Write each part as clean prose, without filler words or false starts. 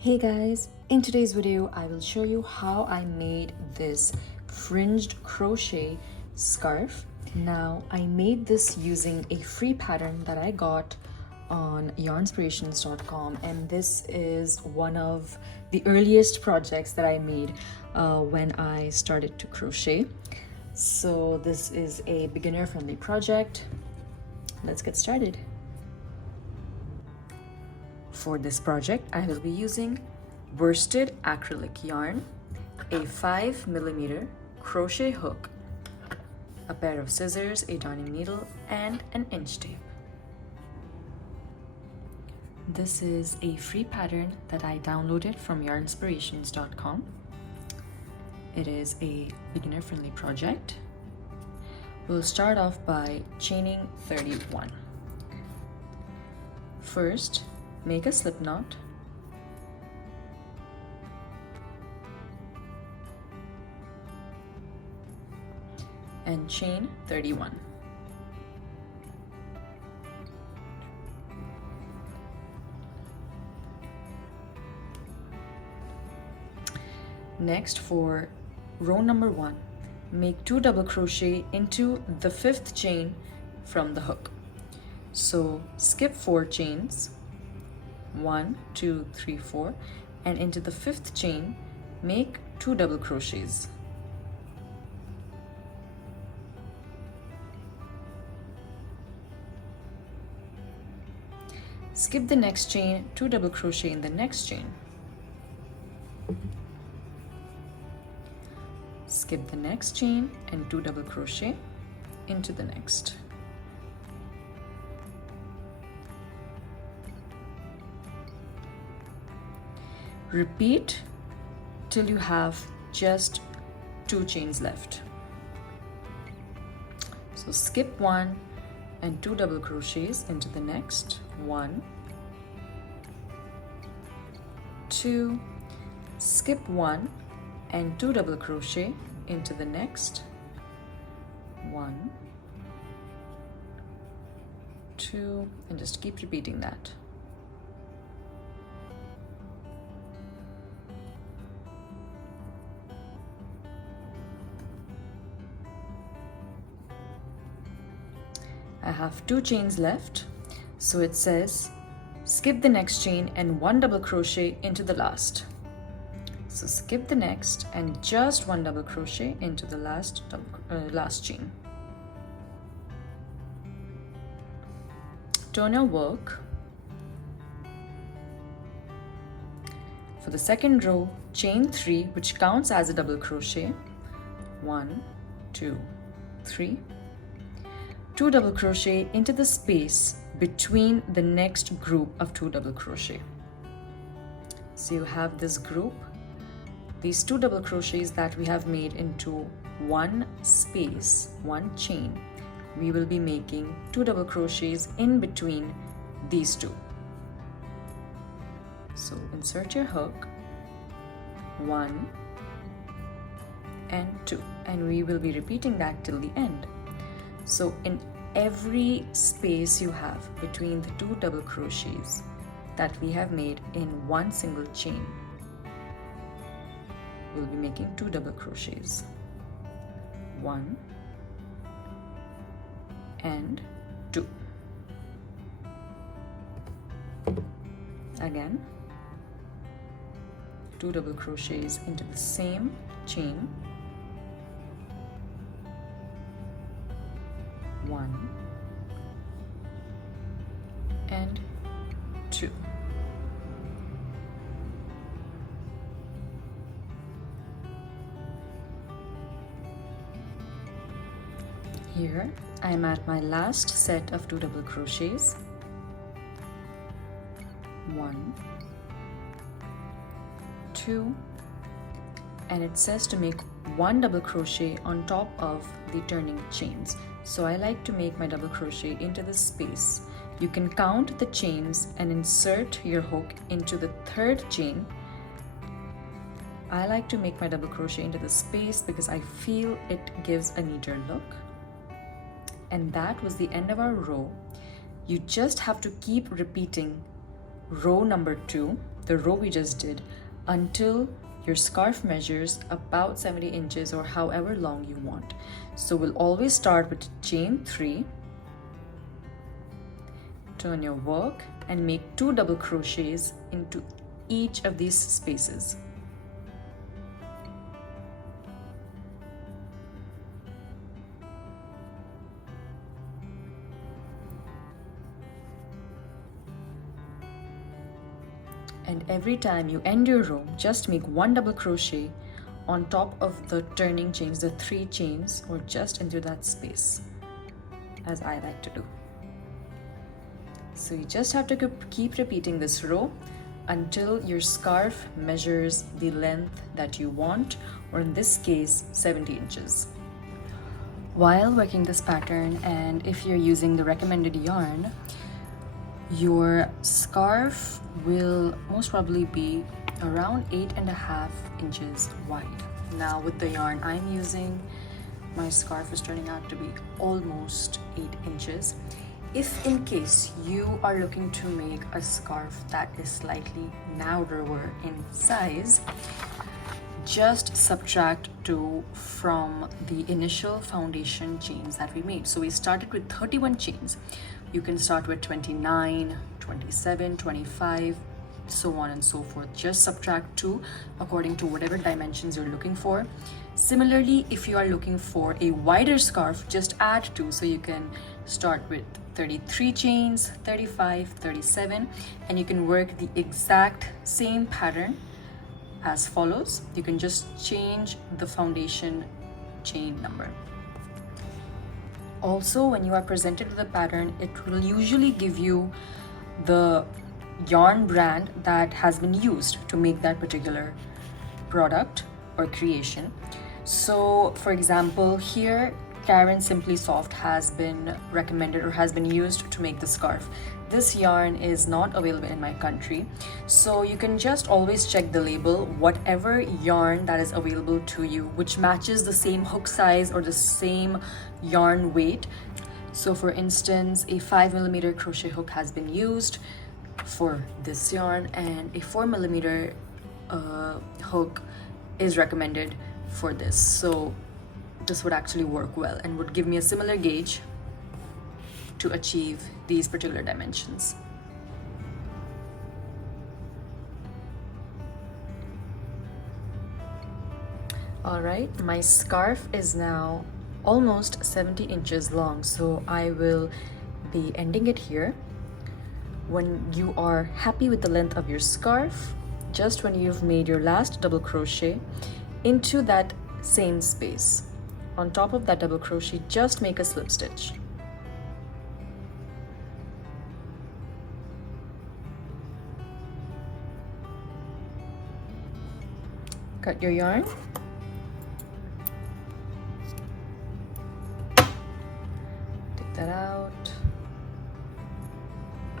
Hey guys, in today's video I will show you how I made this fringed crochet scarf. Now I made this using a free pattern that I got on yarnspirations.com, and this is one of the earliest projects that I made when I started to crochet. So this is a beginner friendly project. Let's get started. For this project, I will be using worsted acrylic yarn, a 5mm crochet hook, a pair of scissors, a darning needle, and an inch tape. This is a free pattern that I downloaded from yarnspirations.com. It is a beginner-friendly project. We'll start off by chaining 31. First, make a slip knot, and chain 31. Next, for row number 1, make 2 double crochet into the 5th chain from the hook. So skip 4 chains, 1, 2, 3, 4, and into the 5th chain make 2 double crochets. Skip the next chain, 2 double crochet in the next chain. Skip the next chain and 2 double crochet into the next. Repeat till you have just 2 chains left. So skip 1 and 2 double crochets into the next. 1, 2, skip 1 and 2 double crochet into the next. 1, 2, and just keep repeating that. I have 2 chains left, so it says skip the next chain and 1 double crochet into the last. So skip the next and just 1 double crochet into the last chain. Turn your work. For the second row, chain 3, which counts as a double crochet. 1, 2, 3. 2 double crochet into the space between the next group of 2 double crochet. So you have this group, these 2 double crochets that we have made into one space, one chain. We will be making 2 double crochets in between these 2. So insert your hook, 1 and 2, and we will be repeating that till the end. So in every space you have between the 2 double crochets that we have made in one single chain, we'll be making 2 double crochets. 1 and 2. Again, 2 double crochets into the same chain. 1 and 2. Here I am at my last set of 2 double crochets. 1, 2, and it says to make 1 double crochet on top of the turning chains. So I like to make my double crochet into this space. You can count the chains and insert your hook into the 3rd chain. I like to make my double crochet into the space because I feel it gives a neater look. And that was the end of our row. You just have to keep repeating row number 2 the row we just did until your scarf measures about 70 inches or however long you want. So we'll always start with chain 3, turn your work and make 2 double crochets into each of these spaces. And every time you end your row, just make 1 double crochet on top of the turning chains, the 3 chains, or just into that space, as I like to do. So you just have to keep repeating this row until your scarf measures the length that you want, or in this case 70 inches. While working this pattern, and if you're using the recommended yarn, your scarf will most probably be around 8.5 inches wide. Now with the yarn I'm using, my scarf is turning out to be almost 8 inches. If in case you are looking to make a scarf that is slightly narrower in size, just subtract 2 from the initial foundation chains that we made. So we started with 31 chains. You can start with 29, 27, 25, so on and so forth. Just subtract 2 according to whatever dimensions you're looking for. Similarly, if you are looking for a wider scarf, just add 2. So you can start with 33 chains, 35, 37, and you can work the exact same pattern as follows. You can just change the foundation chain number. Also, when you are presented with a pattern, it will usually give you the yarn brand that has been used to make that particular product or creation. So for example, here Karen Simply Soft has been recommended or has been used to make the scarf. This yarn is not available in my country, so you can just always check the label, whatever yarn that is available to you, which matches the same hook size or the same yarn weight. So for instance, a 5mm crochet hook has been used for this yarn, and a 4mm hook is recommended for this. So this would actually work well and would give me a similar gauge to achieve these particular dimensions. All right, my scarf is now almost 70 inches long, so I will be ending it here. When you are happy with the length of your scarf, just when you've made your last double crochet into that same space, on top of that double crochet, just make a slip stitch. Cut your yarn. Take that out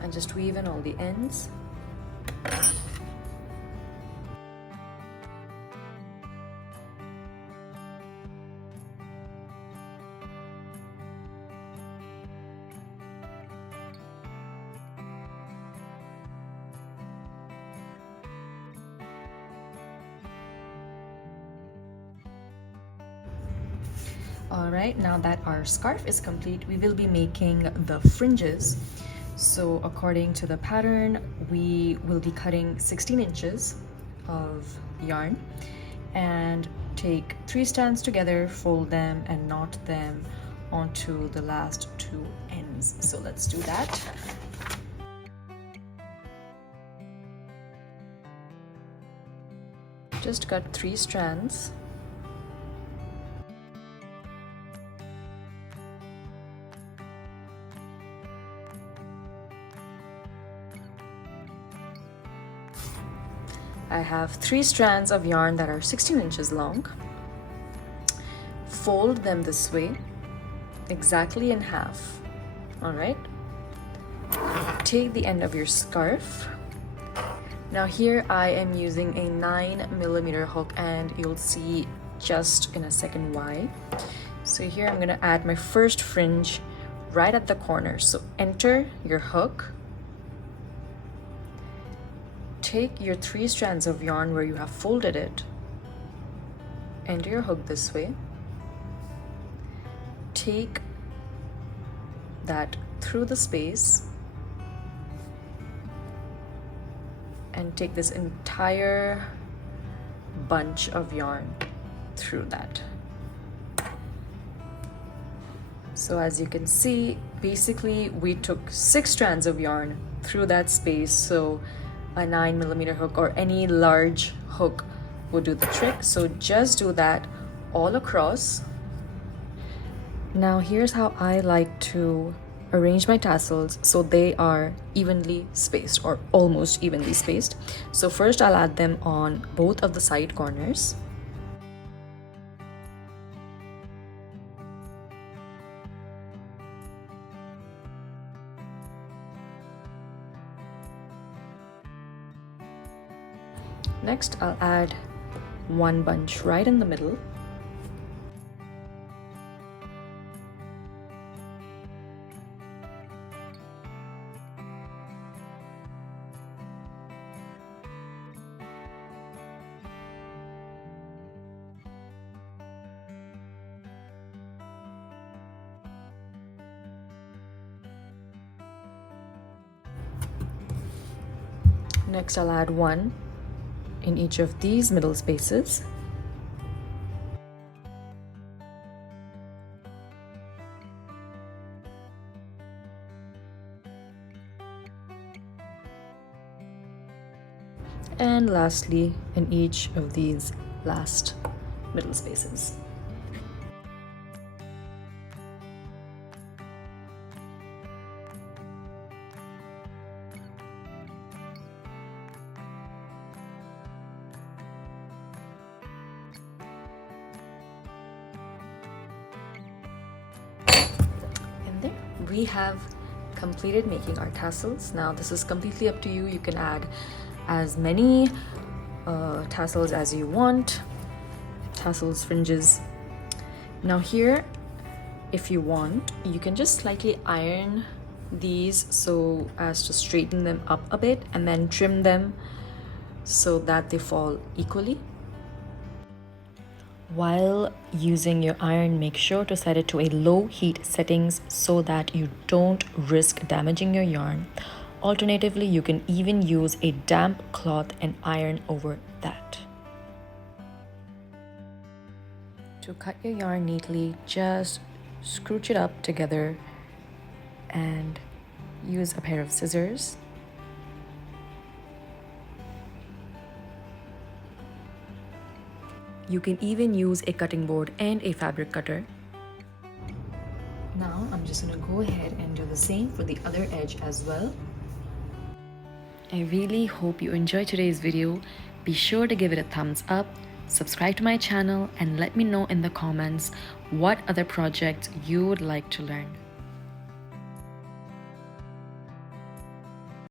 and just weave in all the ends. Alright, now that our scarf is complete, we will be making the fringes. So according to the pattern, we will be cutting 16 inches of yarn and take 3 strands together, fold them and knot them onto the last 2 ends. So let's do that. Just cut 3 strands. I have 3 strands of yarn that are 16 inches long. Fold them this way, exactly in half. All right. Take the end of your scarf. Now here I am using a 9mm hook, and you'll see just in a second why. So here I'm gonna add my first fringe right at the corner. So enter your hook, take your 3 strands of yarn where you have folded it, enter your hook this way, take that through the space, and take this entire bunch of yarn through that. So as you can see, basically we took 6 strands of yarn through that space, so a 9mm hook or any large hook will do the trick. So just do that all across. Now here's how I like to arrange my tassels so they are evenly spaced or almost evenly spaced. So first I'll add them on both of the side corners. Next I'll add one bunch right in the middle. Next I'll add one in each of these middle spaces. And lastly, in each of these last middle spaces. We have completed making our tassels. Now this is completely up to you. You can add as many tassels as you want, tassels, fringes. Now here, if you want, you can just slightly iron these so as to straighten them up a bit and then trim them so that they fall equally. While using your iron, make sure to set it to a low heat settings so that you don't risk damaging your yarn. Alternatively, you can even use a damp cloth and iron over that. To cut your yarn neatly, just scrooge it up together and use a pair of scissors. You can even use a cutting board and a fabric cutter. Now I'm just going to go ahead and do the same for the other edge as well. I really hope you enjoyed today's video. Be sure to give it a thumbs up, subscribe to my channel, and let me know in the comments what other projects you would like to learn.